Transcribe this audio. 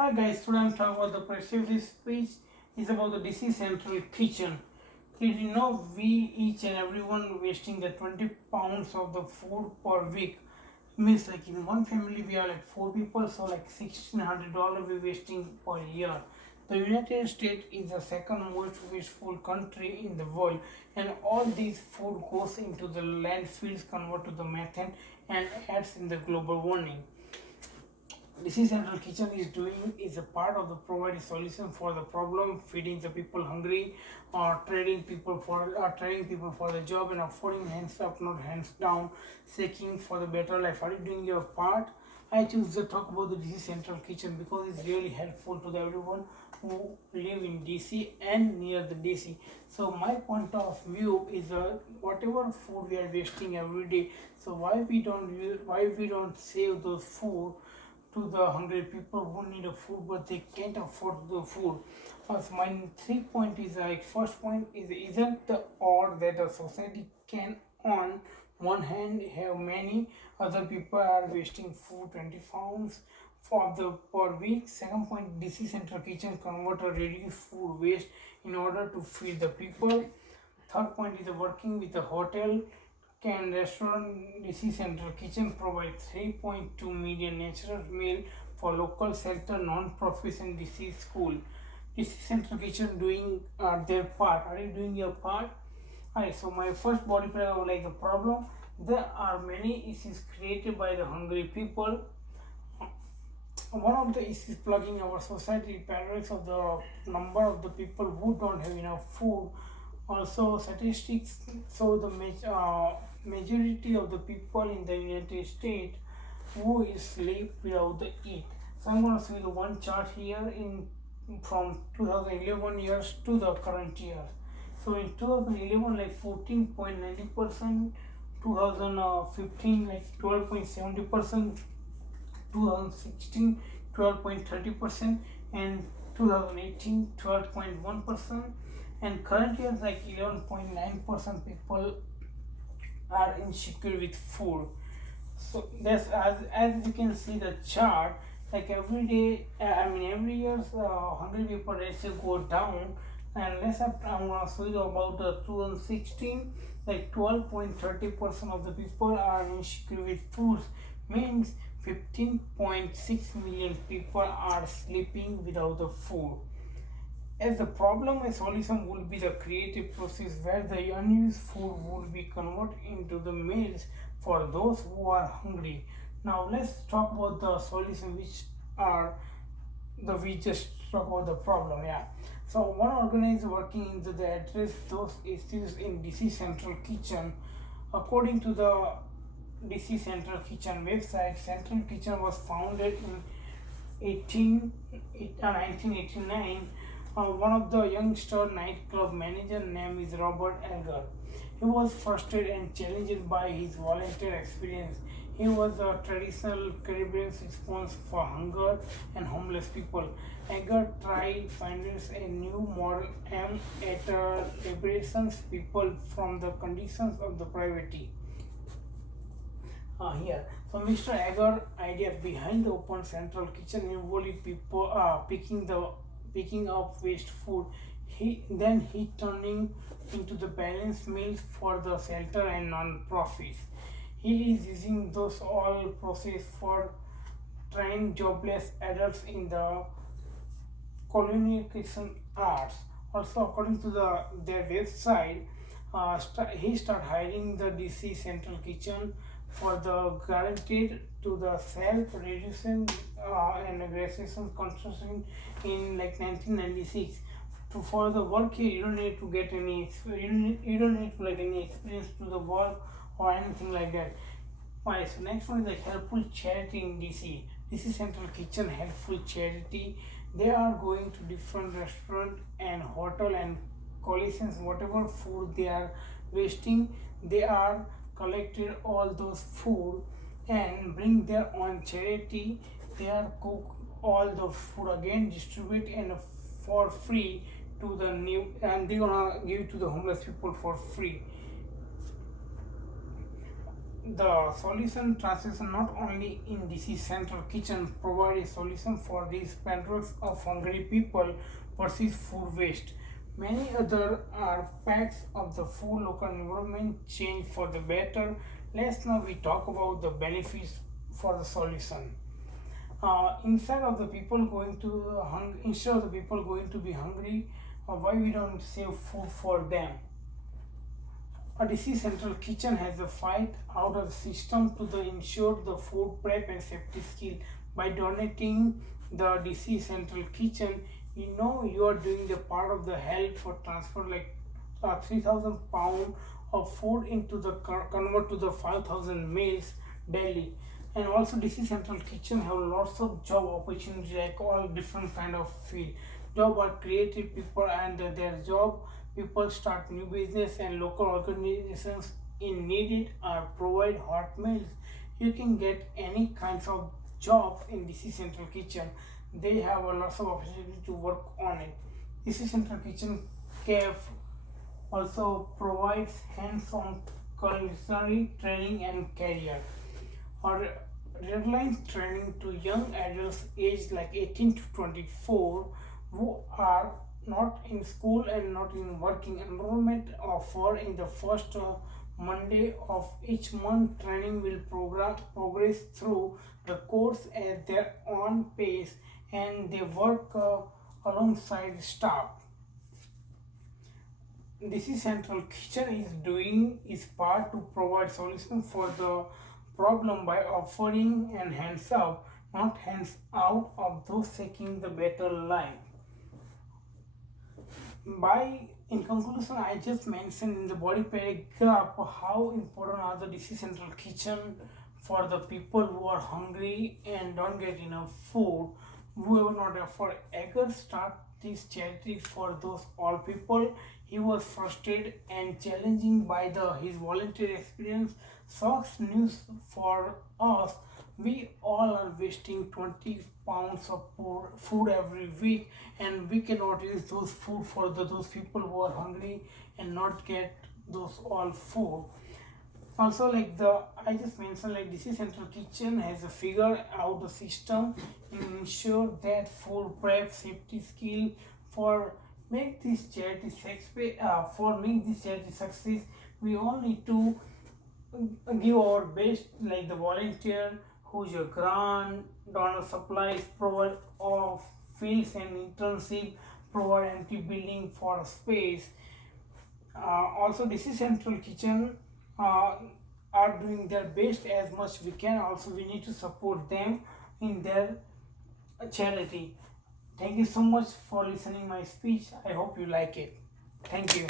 Alright guys, today I'm talking about the persuasive speech. It's about the DC Central Kitchen. Did you know we each and everyone wasting the 20 pounds of the food per week? Means like in one family we are like 4 people, so like $1,600 we wasting per year. The United States is the second most wasteful country in the world, and all this food goes into the landfills, convert to the methane, and adds in the global warming. This is Central Kitchen is doing is a part of the providing solution for the problem, feeding the people hungry, or trading people for the job, and affording hands up, not hands down, seeking for the better life. Are you doing your part? I choose to talk about the DC Central Kitchen because it's really helpful to everyone who live in DC and near the DC. So my point of view is whatever food we are wasting every day. So why we don't save those food to the hungry people who need a food but they can't afford the food. So my 3 point is like first point is isn't the odd that a society can on one hand have many other people are wasting food 20 pounds for the per week. Second point, DC Central Kitchen convert a reduced food waste in order to feed the people. Third point is working with a hotel can restaurant DC Central Kitchen provide 3.2 million natural meal for local shelter, non-profits and DC school. DC Central Kitchen doing their part. Are you doing your part? Alright, so my first body part was like the problem. There are many issues created by the hungry people. One of the issues plugging our society paradox of the number of the people who don't have enough food. Also, statistics show the majority of the people in the United States who is sleep without the eat. So I'm going to show you one chart here in from 2011 years to the current year. So in 2011 like 14.90%, 2015 like 12.70%, 2016 12.30%, and 2018 12.1%, and current year like 11.9% people are insecure with food. So that's as you can see the chart, like every day every year hungry people ratio go down, and I'm gonna show you about the 2016 like 12.30% of the people are insecure with foods, means 15.6 million people are sleeping without the food. As the problem, a solution will be the creative process where the unused food will be converted into the meals for those who are hungry. Now let's talk about the solution, which are we just talk about the problem. Yeah. So one organizer working into the address those issues in DC Central Kitchen. According to the DC Central Kitchen website, Central Kitchen was founded in 1989. One of the youngster nightclub manager name is Robert Eger. He was frustrated and challenged by his volunteer experience. He was a traditional Caribbean response for hunger and homeless people. Eger tried finding a new model aimed at liberating people from the conditions of the poverty. Here, so Mr. Eger idea behind the open central kitchen involved people picking up waste food. He turning into the balanced meals for the shelter and non-profits. He is using those all process for train jobless adults in the communication arts. Also, according to their website, he start hiring the DC Central Kitchen for the guaranteed to the self-reducing and aggression construction in like 1996. For the work here, you don't need to get any you don't need to like any experience to the work or anything like that. Alright, so next one is the helpful charity in DC. DC Central Kitchen helpful charity. They are going to different restaurant and hotel and coalitions, whatever food they are wasting, they are collected all those food and bring their own charity. They are cook all the food again, distribute and for free to the new, and they gonna give it to the homeless people for free. The solution translation not only in DC Central Kitchen provide a solution for these pandemics of hungry people versus food waste. Many other aspects of the food local environment change for the better. Let's now we talk about the benefits for the solution. Instead of the people going to instead of the people going to be hungry, why we don't save food for them? A DC Central Kitchen has a fight out of the system to the ensure the food prep and safety skill. By donating the DC Central Kitchen, you know you are doing the part of the help for transfer like 3,000 pound of food into the convert to the 5,000 meals daily. And also DC Central Kitchen have lots of job opportunity like all different kind of field. Job are creative people and their job people start new business and local organizations in needed or provide hot meals. You can get any kinds of job in DC Central Kitchen. They have a lots of opportunity to work on it. DC Central Kitchen Cafe also provides hands-on culinary training and career or redline training to young adults aged like 18 to 24 who are not in school and not in working. Enrollment offer in the first Monday of each month. Training will progress through the course at their own pace and they work alongside staff. This is Central Kitchen is doing its part to provide solution for the problem by offering an hands up, not hands out of those seeking the better life. By in conclusion, I just mentioned in the body paragraph how important are the DC Central Kitchen for the people who are hungry and don't get enough food. Whoever not afford Edgar start this charity for those all people. He was frustrated and challenging by his volunteer experience. Shocks news for us. We all are wasting 20 pounds of food every week, and we cannot use those food for those people who are hungry and not get those all food. Also, like the I just mentioned, like DC Central Kitchen has a figure out the system and ensure that food prep safety skill for make this charity success. We all need to give our best, like the volunteer who's your grant donor supplies provide of fields and internship provide empty building for space. Also DC Central Kitchen are doing their best as much we can. Also we need to support them in their charity. Thank you so much for listening my speech. I hope you like it. Thank you.